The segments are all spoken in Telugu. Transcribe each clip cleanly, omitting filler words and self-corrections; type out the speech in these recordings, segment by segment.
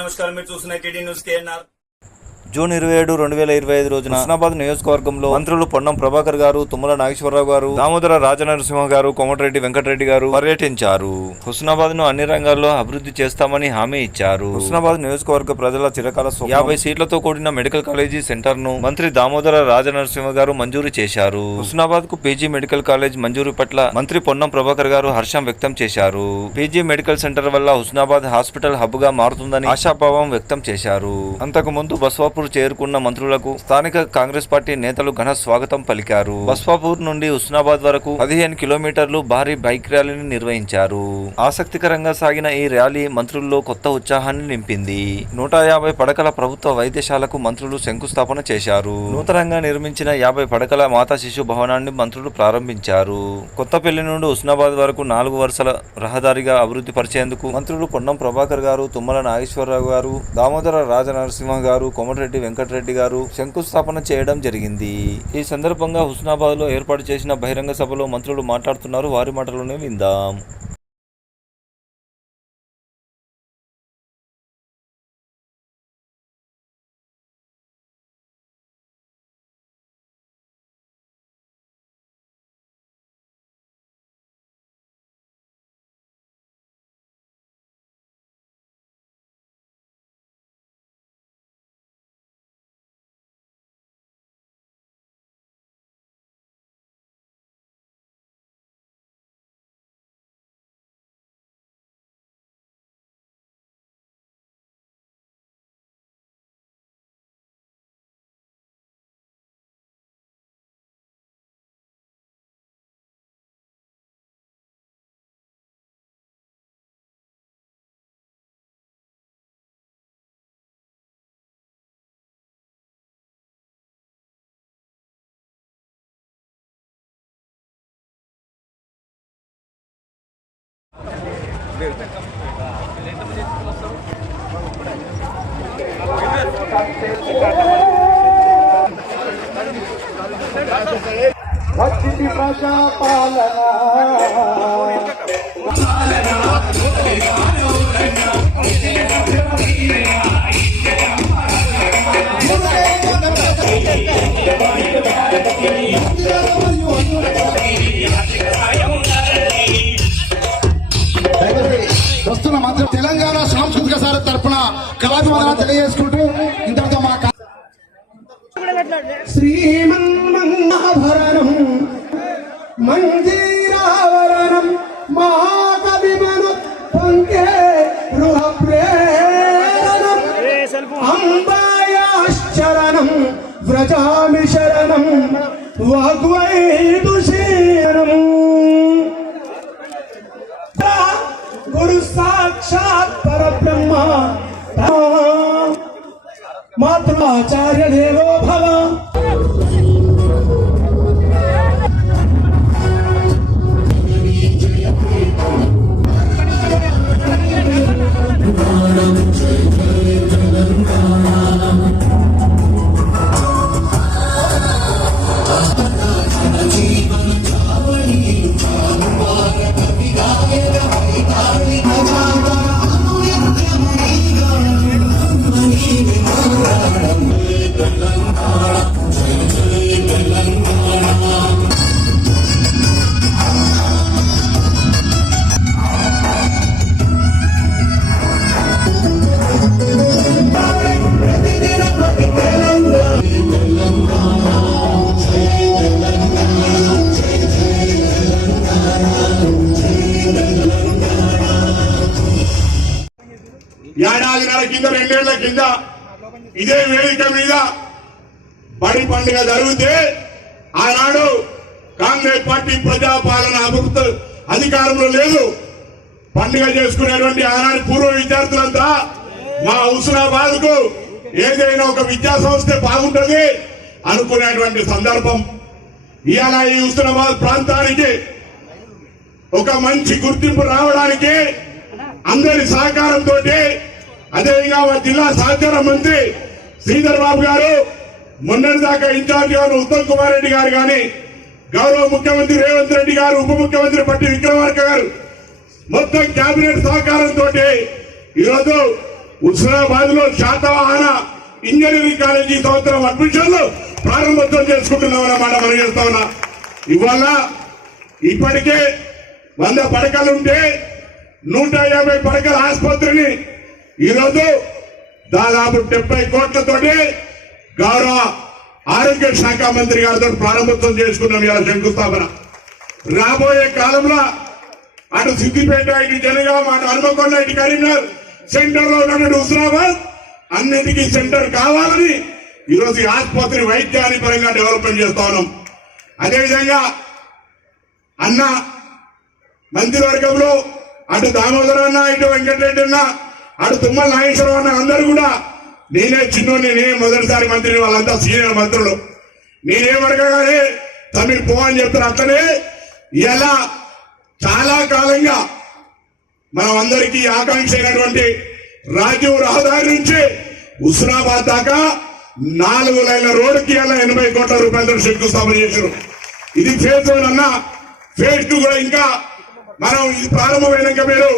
నమస్కారం, మీరు చూస్తున్న టీడీ న్యూస్ కేఎన్ఆర్. జూన్ 27, 2025 రోజున హుస్నాబాద్ నియోజకవర్గంలో మంత్రులు పొన్నం ప్రభాకర్ గారు, తుమ్మల నాగేశ్వరరావు గారు, దామోదర రాజనరసింహ గారు, కోమటిరెడ్డి వెంకటరెడ్డి గారు పర్యటించారు. హుస్నాబాద్ ను అన్ని రంగాల్లో అభివృద్ధి చేస్తామని హామీ ఇచ్చారు. హుస్నాబాద్ నియోజకవర్గ ప్రజల చిరకాల 50 సీట్లతో కూడిన మెడికల్ కాలేజీ సెంటర్ ను మంత్రి దామోదర రాజనరసింహ గారు మంజూరు చేశారు. హుస్నాబాద్ కు పీజీ మెడికల్ కాలేజ్ మంజూరు పట్ల మంత్రి పొన్నం ప్రభాకర్ గారు హర్షం వ్యక్తం చేశారు. పీజీ మెడికల్ సెంటర్ వల్ల హుస్నాబాద్ హాస్పిటల్ హబ్ గా మారుతుందని ఆశాభావం వ్యక్తం చేశారు. అంతకు ముందు బస్వాపూర్ చేరుకున్న మంత్రులకు స్థానిక కాంగ్రెస్ పార్టీ నేతలు ఘన స్వాగతం పలికారు. బస్వాపూర్ నుండి హుస్నాబాద్ వరకు 15 కిలోమీటర్లు భారీ బైక్ ర్యాలీని నిర్వహించారు. ఆసక్తికరంగా సాగిన ఈ ర్యాలీ మంత్రుల్లో కొత్త ఉత్సాహాన్ని నింపింది. 150 పడకల ప్రభుత్వ వైద్యశాలకు మంత్రులు శంకుస్థాపన చేశారు. నూతనంగా నిర్మించిన 50 పడకల మాతా శిశు భవనాన్ని మంత్రులు ప్రారంభించారు. కొత్తపల్లి నుండి హుస్నాబాద్ వరకు 4 వరుసల రహదారిగా అభివృద్ధి పరిచేందుకు మంత్రులు పొన్నం ప్రభాకర్ గారు, తుమ్మల నాగేశ్వరరావు గారు, దామోదర రాజనరసింహ గారు, కోమటిరెడ్డి వెంకటరెడ్డి గారు శంకుస్థాపన చేయడం జరిగింది. ఈ సందర్భంగా హుస్నాబాద్ లో ఏర్పాటు చేసిన బహిరంగ సభలో మంత్రులు మాట్లాడుతున్నారు. వారి మాటలోనే విందాం. వచ్చింది ప్రజా పాలన వస్తున్న మంత్రి తెలంగాణ సాంస్కృతిక సారథి తరఫున కళాభివందన తెలియజేసుకుంటూ ఇంతటితో మా శ్రీమన్మంగళభరణం మంజీరావరణం మహాకవిమను పంకే రుహప్రేరణం అంబాయాశ్చరణం వ్రజామి శరణం వాగ్వైదుషీరణం గురు సాక్షాత్ పరబ్రహ్మ మాతృచార్య దేవో భవ. ఏడాదిన్నర కింద 2 ఏళ్ల కింద ఇదే వేదిక మీద బడి పండుగ జరిగితే ఆనాడు కాంగ్రెస్ పార్టీ ప్రజాపాలన అభివృద్ధి అధికారంలో లేదు. పండుగ చేసుకునేటువంటి ఆనాడు పూర్వ విద్యార్థులంతా మా హుస్నాబాద్ కు ఏదైనా ఒక విద్యా సంస్థ బాగుంటుంది అనుకునేటువంటి సందర్భం. ఇవాళ ఈ హుస్నాబాద్ ప్రాంతానికి ఒక మంచి గుర్తింపు రావడానికి అందరి సహకారంతో, అదేవిధంగా జిల్లా సహకార మంత్రి శ్రీధర్ బాబు గారు, మొన్నటి దాకా ఇన్ఛార్జి గారు ఉత్తమ్ కుమార్ రెడ్డి గారు కానీ, గౌరవ ముఖ్యమంత్రి రేవంత్ రెడ్డి గారు, ఉప ముఖ్యమంత్రి పట్టి విక్రమార్క గారు, మొత్తం కేబినెట్ సహకారంతో ఈరోజు హుస్నాబాద్ లో శాతవాహన ఇంజనీరింగ్ కాలేజీ సంవత్సరం అడ్మిషన్లు ప్రారంభోత్సవం చేసుకుంటున్నాం అన్నమాట. మనం చేస్తా ఉన్నా. ఇవాళ ఇప్పటికే 100 పడకలుంటే 150 పడకల ఆసుపత్రిని ఈరోజు దాదాపు 70 కోట్లతోటి గౌరవ ఆరోగ్య శాఖ మంత్రి గారితో ప్రారంభోత్సవం చేసుకున్నాం. ఇలా శంకుస్థాపన. రాబోయే కాలంలో అటు సిద్దిపేట, ఇటు జనగాం, అటు హనుమకొండ, ఇటు కరీంనగర్ సెంటర్ లో ఉన్నటువంటి హుస్నాబాద్ అన్నిటికీ సెంటర్ కావాలని ఈరోజు ఈ ఆసుపత్రి వైద్యాన్ని పరంగా డెవలప్మెంట్ చేస్తా ఉన్నాం. అదేవిధంగా అన్న మంత్రివర్గంలో అటు దామోదర్ అన్న, ఇటు వెంకటరెడ్డి అన్న, అటు తుమ్మల నాగేశ్వరరావు అన్న అందరూ కూడా నేనే చిన్నోని, నేనే మొదటిసారి మంత్రిని, వాళ్ళంతా సీనియర్ మంత్రులు. నేనేమడగానే తమిళ పో అని చెప్తారు. అట్లనే ఇలా చాలా కాలంగా మనం అందరికీ ఆకాంక్ష అయినటువంటి రాజీవ్ రహదారి నుంచి హుస్నాబాద్ దాకా 4 లైన్ల రోడ్డుకి ఇలా 80 కోట్ల రూపాయలతో శంకుస్థాపన చేశారు. ఇది ఫేజ్ 1 అన్న. ఫేజ్ 2 కూడా ఇంకా మనం ఇది ప్రారంభమైనాక మీరు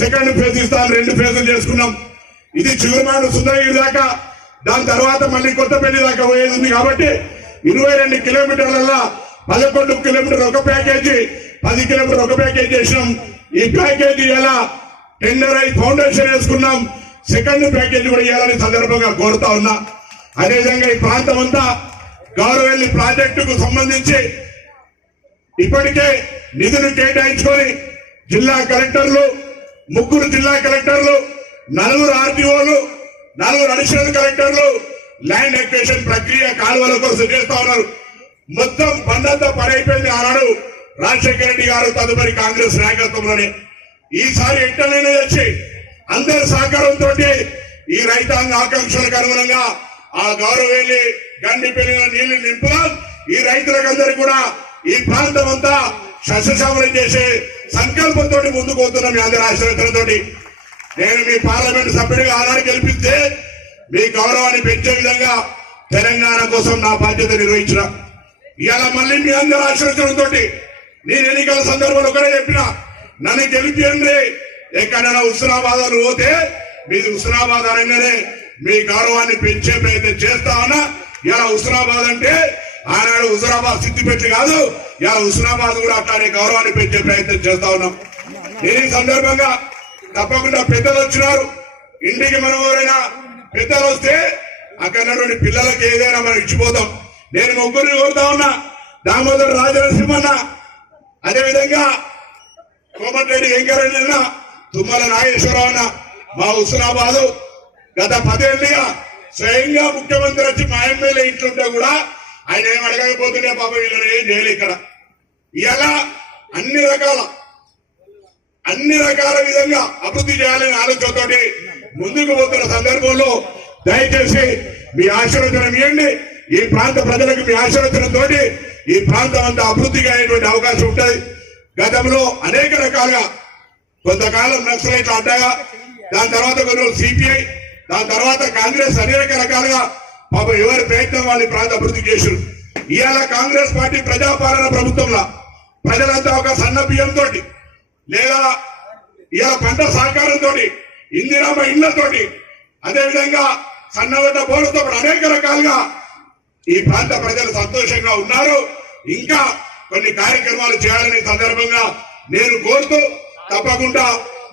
సెకండ్ ఫేజ్ ఇస్తాను. 2 ఫేజులు చేసుకున్నాం. ఇది చిగురుమాడు సుందరగిరి దాకా, దాని తర్వాత మళ్ళీ కొత్తపల్లి దాకా పోయేది ఉంది. కాబట్టి 22 కిలోమీటర్ల 11 కిలోమీటర్ ఒక ప్యాకేజీ, 10 కిలోమీటర్ ఒక ప్యాకేజీ చేసినాం. ఈ ప్యాకేజీ ఎలా టెండర్ అయి ఫౌండేషన్ వేసుకున్నాం. సెకండ్ ప్యాకేజీ కూడా ఇవ్వాలని సందర్భంగా కోరుతా ఉన్నా. అదేవిధంగా ఈ ప్రాంతం అంతా గౌరవెల్లి ప్రాజెక్టుకు సంబంధించి ఇప్పటికే నిధులు కేటాయించుకొని జిల్లా కలెక్టర్లు, 3 జిల్లా కలెక్టర్లు, 4 ఆర్టీఓలు, 4 అడిషనల్ కలెక్టర్లు ల్యాండ్ ఎక్వేషన్ ప్రక్రియ కాలువల కోసం చేస్తా ఉన్నారు. మొత్తం బండంతా పడైపోయింది ఆనాడు రాజశేఖర రెడ్డి గారు తదుపరి కాంగ్రెస్ నాయకత్వంలోనే. ఈసారి ఎట్టనైనా వచ్చి అందరి సహకారంతో ఈ రైతాంగ ఆకాంక్షలకు అనుగుణంగా ఆ గౌరవేలి గండి పెరిగిన నీళ్లు నింపుదాం. ఈ రైతులకందరూ కూడా ఈ ప్రాంతం అంతా సస్యశ్యామలం చేసే సంకల్పంతో ముందుకు పోతున్నాం. మీ అందరి ఆశీర్వాదంతో నేను మీ పార్లమెంట్ సభ్యుడిగా ఆనాడు గెలిపిస్తే మీ గౌరవాన్ని పెంచే విధంగా తెలంగాణ కోసం నా బాధ్యత నిర్వహించిన. ఇవాళ మళ్ళీ మీ అందరి ఆశీర్వాదంతో నేను ఎన్నికల సందర్భంలో ఒకటే చెప్పిన, నన్ను గెలిపియండి. ఎక్కడైనా హుస్నాబాద్ పోతే మీది హుస్నాబాద్ అనగానే మీ గౌరవాన్ని పెంచే ప్రయత్నం చేస్తా ఉన్నా. ఇలా హుస్నాబాద్ అంటే ఆనాడు హుజరాబాద్ సిద్దిపేట కాదు, ఇలా హుస్నాబాద్ కూడా అట్లానే గౌరవాన్ని పెంచే ప్రయత్నం చేస్తా ఉన్నాం. నేను ఈ సందర్భంగా తప్పకుండా పెద్దలు వచ్చినారు. ఇంటికి మనం ఎవరైనా పెద్దలు వస్తే అక్కడ పిల్లలకి ఏదైనా మనం ఇచ్చిపోతాం. నేను 3 కోరుతా ఉన్నా. దామోదర్ రాజనరసింహన్న, అదేవిధంగా కోమటిరెడ్డి వెంకరెడ్డి అన్న, తుమ్మల నాగేశ్వరరావు అన్న. మా హుస్నాబాద్ గత 10 ఏళ్ళుగా స్వయంగా ముఖ్యమంత్రి వచ్చి మా ఎమ్మెల్యే ఇంట్లుంటే కూడా ఆయన ఏం అడగకపోతుండే పాప వీళ్ళని ఏం చేయలే. ఇక్కడ ఇలా అన్ని రకాల విధంగా అభివృద్ధి చేయాలని ఆలోచనతో ముందుకు పోతున్న సందర్భంలో దయచేసి మీ ఆశీర్వచనం ఇవ్వండి. ఈ ప్రాంత ప్రజలకు మీ ఆశీర్వచనంతో ఈ ప్రాంతం అంతా అభివృద్ధిగా అయ్యేటువంటి అవకాశం ఉంటుంది. గతంలో అనేక రకాలుగా కొంతకాలం నక్సలైట్లు అడ్డగా, దాని తర్వాత కొన్ని సిపిఐ, దాని తర్వాత కాంగ్రెస్ అనేక రకాలుగా పాప ఎవరి ప్రయత్నం వాళ్ళని ప్రాంత అభివృద్ధి చేశారు. ఇవాళ కాంగ్రెస్ పార్టీ ప్రజాపాలన ప్రభుత్వంలో ప్రజలంతా ఒక సన్న బియ్యంతో లేదా ఇవాళ పంట సహకారంతో, ఇందిరామ ఇళ్లతోటి, అదేవిధంగా సన్నబడ్డ బోర్లతో అనేక రకాలుగా ఈ ప్రాంత ప్రజలు సంతోషంగా ఉన్నారు. ఇంకా కొన్ని కార్యక్రమాలు చేయాలని సందర్భంగా నేను కోరుతూ తప్పకుండా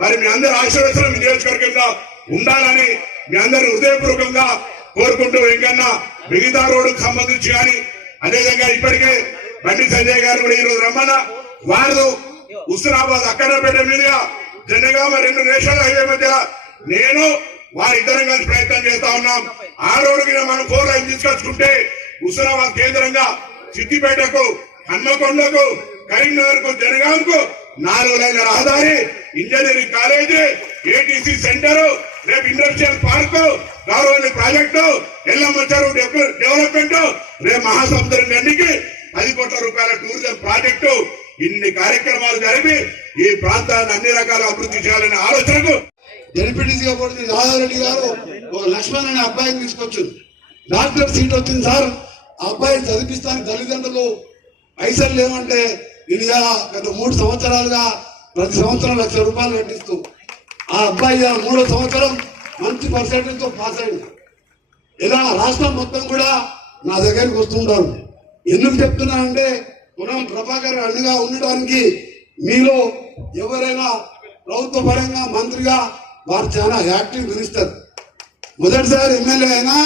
మరి మీ అందరి ఆశీర్వచనం నియోజకవర్గంగా ఉండాలని మీ అందరూ హృదయపూర్వకంగా కోరుకుంటూ, వెంకన్న మిగతా రోడ్డుకు సంబంధించి కానీ అదేవిధంగా ఇప్పటికే బండి సంజయ్ గారు కూడా ఈరోజు రమ్మన్న వారు హుస్నాబాద్ అక్కడపేట మీదుగా జనగామ 2 నేషనల్ హైవే మధ్య నేను వారిద్దరం కలిసి ప్రయత్నం చేస్తా ఉన్నాం. ఆ రోడ్డుకి మనం 4 లైన్ తీసుకొచ్చుకుంటే హుస్నాబాద్ కేంద్రంగా సిద్దిపేటకు, హన్మకొండకు, కరీంనగర్ కు, జనగాంకు 4 లైన్ల రహదారి, ఇంజనీరింగ్ కాలేజీ, ఏటీసీ సెంటర్, రేపు industrial park, Gouravelli project, Yellamma చెరువు డెవలప్మెంట్, రేపు మహాసముద్రం గండికి 10 కోట్ల రూపాయల టూరిజం ప్రాజెక్టు, ఇన్ని కార్యక్రమాలు జరిపి ఈ ప్రాంతాన్ని అన్ని రకాల అభివృద్ధి చేయాలనే ఆలోచనకు జడ్పీటీసీగా పోటీ రాధారెడ్డి గారు ఒక లక్ష్మణ్ అనే అబ్బాయిని తీసుకొచ్చింది. డాక్టర్ సీట్ వచ్చింది సార్. ఆ అబ్బాయిని చదివిస్తానికి తల్లిదండ్రులు పైసలు లేవంటే ఇది గత 3 సంవత్సరాలుగా ప్రతి సంవత్సరం 1,00,000 రూపాయలు కట్టిస్తూ ఆ అబ్బాయి 3వ సంవత్సరం మంచి పర్సెంటేజ్తో పాస్ అయింది. ఇలా రాష్ట్రం మొత్తం కూడా నా దగ్గరికి వస్తుంటారు. ఎందుకు చెప్తున్నానంటే పురం ప్రభాకర్ అండగా ఉండడానికి మీలో ఎవరైనా ప్రభుత్వ పరంగా మంత్రిగా వారు చాలా యాక్టివ్ మినిస్టర్, మొదటిసారి ఎమ్మెల్యే అయినా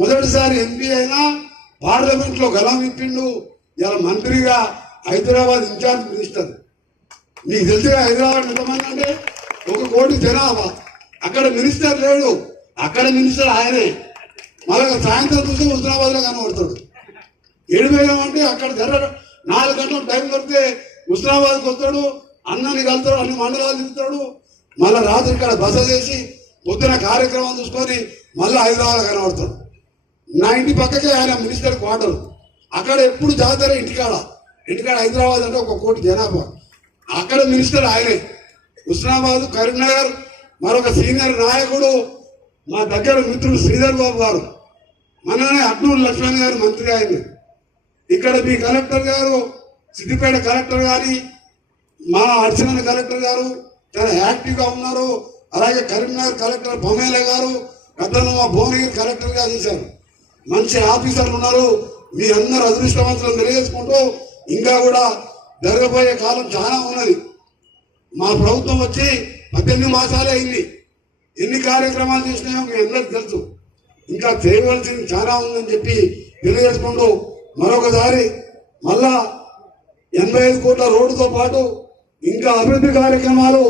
మొదటిసారి ఎంపీ అయినా పార్లమెంట్ లో గలం విప్పిండు. ఇలా మంత్రిగా హైదరాబాద్ ఇన్ఛార్జ్ మినిస్టర్. మీకు తెలిసిగా హైదరాబాద్ ఎంతమంది అంటే 1 కోటి జనాభా. అక్కడ మినిస్టర్ లేడు, అక్కడ మినిస్టర్ ఆయనే. మళ్ళీ సాయంత్రం చూస్తే హుస్నాబాద్ లో కనబడతాడు. 7,000 అంటే అక్కడ 4 గంటల టైం దొరికితే హుస్నాబాద్కి వస్తాడు, అన్నని కలుతాడు, అన్ని మండలాలు తిరుగుతాడు. మళ్ళీ రాత్రి ఇక్కడ బస చేసి పొద్దున కార్యక్రమం చూసుకొని మళ్ళీ హైదరాబాద్ కనబడతాడు. నా ఇంటి పక్కకే ఆయన మినిస్టర్ క్వార్టర్. అక్కడ ఎప్పుడు జాతర ఇంటికాడ హైదరాబాద్ అంటే 1 కోటి జనాభా. అక్కడ మినిస్టర్ ఆయనే. హుస్నాబాద్, కరీంనగర్ మరొక సీనియర్ నాయకుడు మా దగ్గర మిత్రుడు శ్రీధర్ బాబు గారు, మననే అడ్నూరు లక్ష్మణ్ గారు మంత్రి ఆయన. ఇక్కడ మీ కలెక్టర్ గారు, సిద్దిపేట కలెక్టర్ గారి, మా అర్చన కలెక్టర్ గారు చాలా యాక్టివ్గా ఉన్నారు. అలాగే కరీంనగర్ కలెక్టర్ బొమ్మేల గారు గతంలో మా భువనగిరి కలెక్టర్గా చేశారు. మంచి ఆఫీసర్లు ఉన్నారు. మీ అందరూ అదృష్టవంతులను తెలియజేసుకుంటూ ఇంకా కూడా జరగబోయే కాలం చాలా ఉన్నది. మా ప్రభుత్వం వచ్చి 18 మాసాలే అయింది. ఎన్ని కార్యక్రమాలు చేసినాయో మీ అందరికి తెలుసు. ఇంకా చేయవలసింది చాలా ఉందని చెప్పి తెలియజేసుకుంటూ మరొకసారి మళ్ళా 85 కోట్ల రోడ్డుతో పాటు ఇంకా అభివృద్ధి కార్యక్రమాలు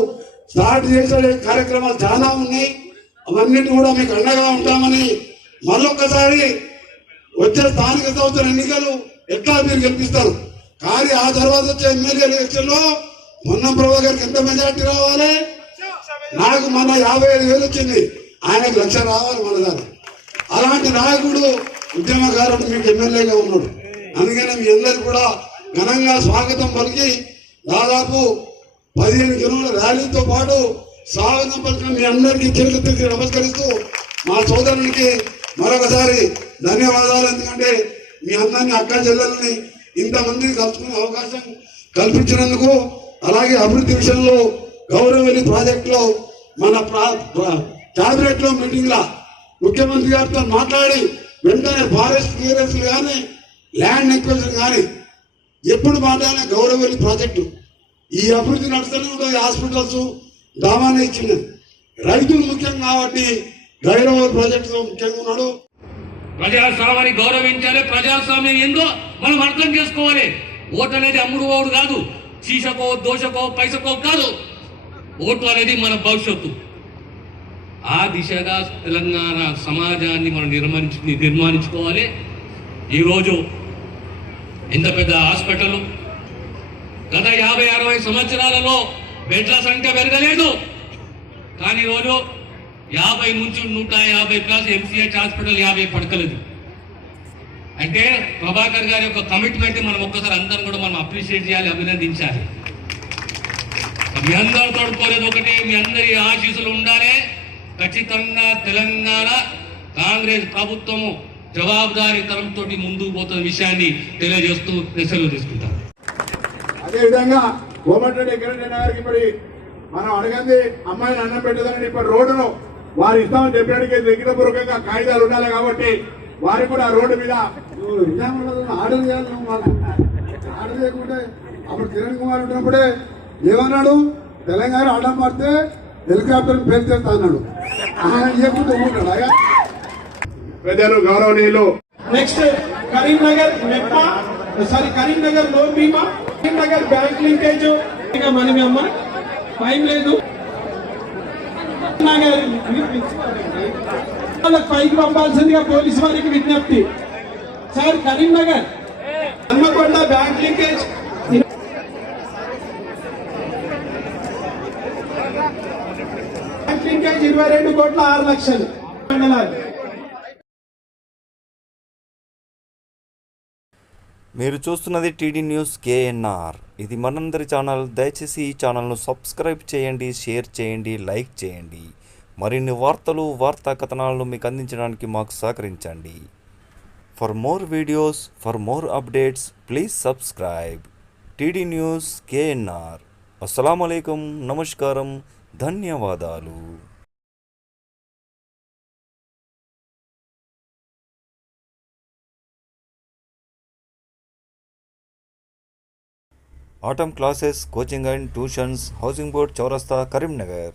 స్టార్ట్ చేసే కార్యక్రమాలు చాలా ఉన్నాయి. అవన్నిటి కూడా మీకు అండగా ఉంటామని మరొకసారి వచ్చే స్థానిక సంస్థల ఎన్నికలు ఎట్లా మీరు గెలిపిస్తారు, కానీ ఆ తర్వాత వచ్చే ఎమ్మెల్యే ఎలక్షన్ లో మొన్న ప్రభాకర్కి ఎంత మెజార్టీ రావాలి? నాకు మన 55,000 వచ్చింది, ఆయనకు 1,00,000 రావాలి మన దాన్ని. అలాంటి నాయకుడు ఉద్యమకారుడు మీకు ఎమ్మెల్యేగా ఉన్నాడు. అందుకనే మీ అందరు కూడా ఘనంగా స్వాగతం పలికి దాదాపు 15 కిలోమీటర్ల ర్యాలీతో పాటు స్వాగతం పలికిన మీ అందరికీ చేతులెత్తి నమస్కరిస్తూ మా సోదరునికి మరొకసారి ధన్యవాదాలు. ఎందుకంటే మీ అందరినీ అక్క చెల్లెల్ని ఇంతమంది కలుసుకునే అవకాశం కల్పించినందుకు, అలాగే అభివృద్ధి విషయంలో గౌరవల్లి ప్రాజెక్టులో మన క్యాబినెట్ లో మీటింగ్ లా ముఖ్యమంత్రి గారితో మాట్లాడి వెంటనే ఫారెస్ట్ క్లియరెన్స్ కానీ ల్యాండ్ ఎక్విజిషన్ కానీ ఎప్పుడు మాట్లాడినా గౌరవల్లి ప్రాజెక్టు ఈ అభివృద్ధి నడుస్తూనే ఉంటుంది. హాస్పిటల్స్ దామానే ఇచ్చింది. రైతులు ముఖ్యం కాబట్టి గౌరవ ప్రాజెక్టు ముఖ్యంగా ఉన్నాడు. ప్రజాస్వామ్యాన్ని గౌరవించాలి. ప్రజాస్వామ్యం ఏందో మనం అర్థం చేసుకోవాలి. ఓటు అనేది అమ్ముడు ఓడు కాదు, చీసకో దోషకో పైసకో కాదు. ఓటు అనేది మన భవిష్యత్తు. ఆ దిశగా తెలంగాణ సమాజాన్ని మనం నిర్మాణించుకోవాలి. ఈరోజు ఇంత పెద్ద హాస్పిటల్ గత 50-60 సంవత్సరాలలో బెడ్ల సంఖ్య పెరగలేదు, కానీ ఈరోజు 50 నుంచి 150+ ఎంసీహెచ్ హాస్పిటల్ 50 పడకలేదు. అంటే ప్రభాకర్ గారి యొక్క కమిట్మెంట్ మనం ఒక్కసారి అందరం కూడా మనం అప్రిషియేట్ చేయాలి, అభినందించాలి. మీ అందరూ తోడుకోలేదు ఒకటి, మీ అందరి ఆశీస్సులు ఉండాలి. ఖచ్చితంగా తెలంగాణ కాంగ్రెస్ ప్రభుత్వము జవాబుదారీతనంతో ముందుకు పోతున్న విషయాన్ని తెలియజేస్తూ సెలవు తీసుకుంటారు. అదేవిధంగా కోమటిరెడ్డి వెంకటరెడ్డి గారికి ఇప్పుడు మనం అడగంది అమ్మాయిని అన్నం పెట్టదని ఇప్పుడు రోడ్డును వారు ఇస్తామని చెప్పడానికి లిఖితపూర్వకంగా కాగితాలు ఉండాలి. కాబట్టి వారికి కూడా రోడ్డు మీద ఆర్డర్ చేయాలి. ఆర్డర్ చేయకుంటే అప్పుడు కిరణ్ కుమార్ ఉన్నప్పుడే ఏమన్నాడు, తెలంగాణ అడ్డం పడితే హెలికాప్టర్ పేరు చేస్తా అన్నాడు. ఆయన ఇవ్వకుండా ఊరుకున్నాడు. ప్రజలు గౌరవనీయులు. నెక్స్ట్ కరీంనగర్ మెప్పా కరీంనగర్ లోన్ బీమా, కరీంనగర్ బ్యాంక్ లింకేజ్ మనమే అమ్మ టైం లేదు. వాళ్ళకి పైకి పంపాల్సిందిగా పోలీసు వారికి విజ్ఞప్తి. Sir Karimnagar Hanamkonda bank linkage 22,06,00,000 మండలాలు. మీరు చూస్తున్నది టీడీ న్యూస్ కేఎన్ఆర్. ఇది మనందరి ఛానల్. దయచేసి ఈ ఛానల్ను సబ్స్క్రైబ్ చేయండి, షేర్ చేయండి, లైక్ చేయండి. మరిన్ని వార్తలు, వార్తా కథనాలను మీకు అందించడానికి మాకు సహకరించండి. For more videos, for more updates please subscribe TD news KNR. అస్సలాము అలైకుం, నమస్కారం, ధన్యవాదాలు. Atom classes, coaching and tuitions, housing board చౌరస్తా, కరీంనగర్.